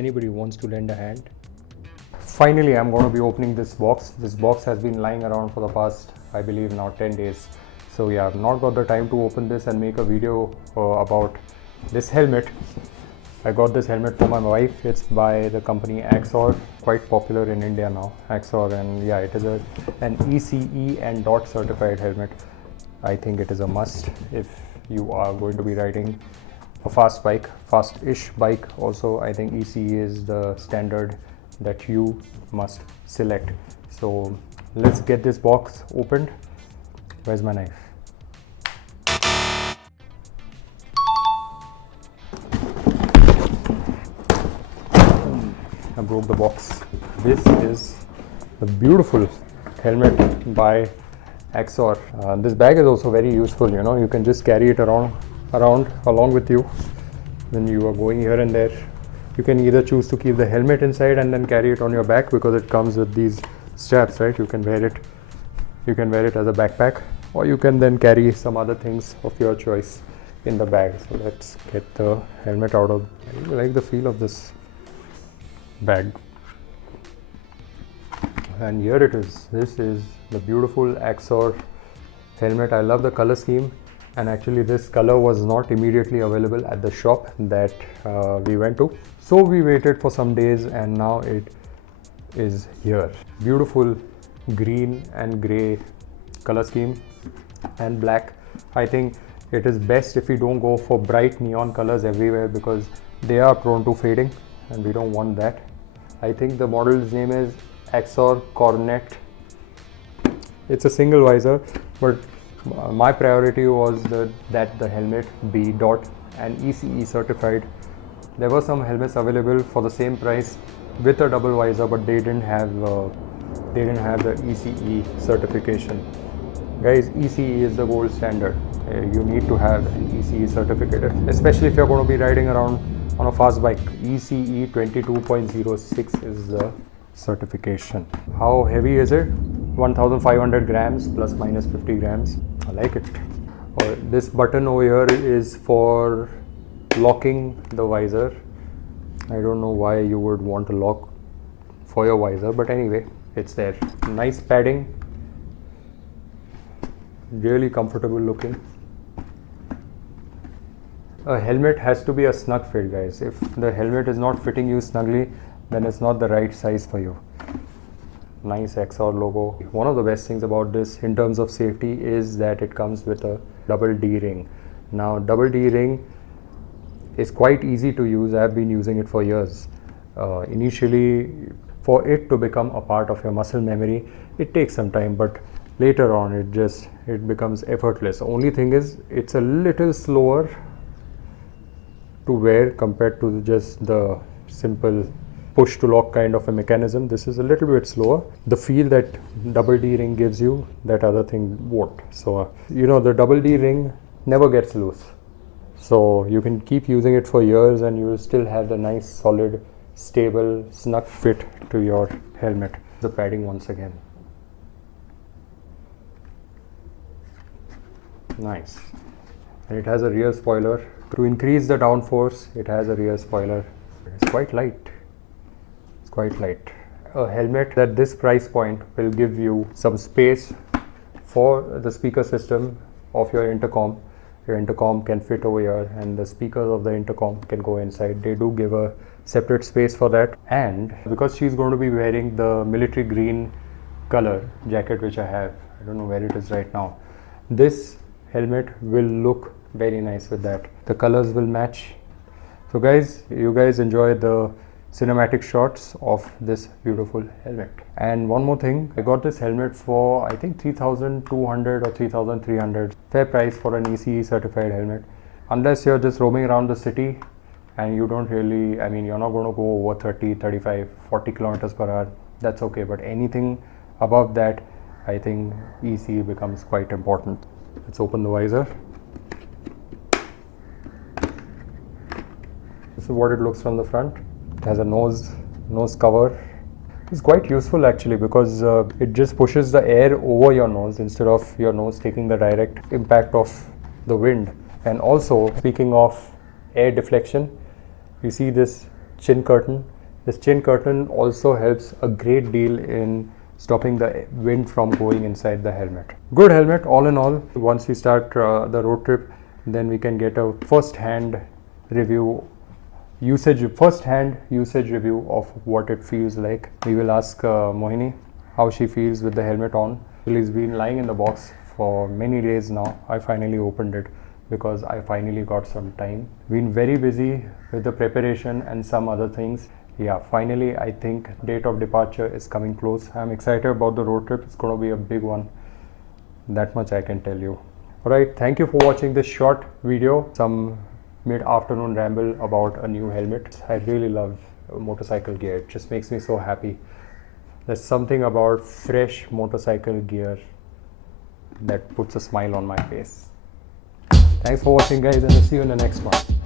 anybody wants to lend a hand. Finally, I'm going to be opening this box. This box has been lying around for the past, I believe now 10 days. So yeah, I've not got the time to open this and make a video about this helmet. I got this helmet for my wife. It's by the company Axor, quite popular in India now, Axor, and yeah, it is an ECE and DOT certified helmet. I think it is a must if you are going to be riding a fast bike, fast-ish bike. Also, I think ECE is the standard that you must select. So let's get this box opened. Where's my knife? I broke the box. This is a beautiful helmet by Axor. This bag is also very useful, you know, you can just carry it around along with you when you are going here and there. You can either choose to keep the helmet inside and then carry it on your back, because it comes with these straps, right? You can wear it as a backpack, or you can then carry some other things of your choice in the bag. So let's get the helmet out of. I really like the feel of this bag. And here it is. This is the beautiful Axor helmet. I love the color scheme, and actually this color was not immediately available at the shop that we went to, so we waited for some days and now it is here. Beautiful green and gray color scheme and black. I think it is best if we don't go for bright neon colors everywhere, because they are prone to fading and we don't want that. I think the model's name is Axor Cornet. It's a single visor, but my priority was that the helmet be DOT and ECE certified. There were some helmets available for the same price with a double visor, but they didn't have the ECE certification. Guys, ECE is the gold standard. You need to have an ECE certificate, especially if you're going to be riding around on a fast bike. ECE 22.06 is the certification. How heavy is it? 1500 grams plus minus 50 grams. I like it. This button over here is for locking the visor. I don't know why you would want to lock for your visor, but anyway, it's there. Nice padding, really comfortable looking. A helmet has to be a snug fit, guys. If the helmet is not fitting you snugly, then it's not the right size for you. Nice Axor logo. One of the best things about this in terms of safety is that it comes with a double D ring. Now, double D ring is quite easy to use. I've been using it for years. Initially, for it to become a part of your muscle memory, it takes some time, but later on it becomes effortless. The only thing is it's a little slower to wear compared to just the simple push to lock kind of a mechanism. This is a little bit slower. The feel that double D ring gives you, that other thing won't. So you know, the double D ring never gets loose, so you can keep using it for years and you will still have the nice solid stable snug fit to your helmet. The padding once again, nice. And it has a rear spoiler. To increase the downforce, it has a rear spoiler. It's quite light. A helmet at this price point will give you some space for the speaker system of your intercom. Your intercom can fit over here and the speakers of the intercom can go inside. They do give a separate space for that. And because she's going to be wearing the military green color jacket, which I have, I don't know where it is right now, this helmet will look very nice with that. The colors will match. So guys, you guys enjoy the cinematic shots of this beautiful helmet. And one more thing, I got this helmet for I think 3,200 or 3,300. Fair price for an ECE certified helmet. Unless you're just roaming around the city and you don't really, I mean, you're not going to go over 30, 35, 40 kilometers per hour, that's okay. But anything above that, I think ECE becomes quite important. Let's open the visor. This is what it looks from the front. It has a nose cover. It's quite useful actually, because it just pushes the air over your nose instead of your nose taking the direct impact of the wind. And also, speaking of air deflection, you see this chin curtain. This chin curtain also helps a great deal in stopping the wind from going inside the helmet. Good helmet all in all. Once we start the road trip, then we can get a first-hand usage review of what it feels like. We will ask Mohini how she feels with the helmet on. It's been lying in the box for many days now. I finally opened it because I finally got some time. Been very busy with the preparation and some other things. Yeah, finally I think date of departure is coming close. I'm excited about the road trip. It's going to be a big one. That much I can tell you. Alright, thank you for watching this short video. Some mid-afternoon ramble about a new helmet. I really love motorcycle gear. It just makes me so happy. There's something about fresh motorcycle gear that puts a smile on my face. Thanks for watching, guys, and I'll see you in the next one.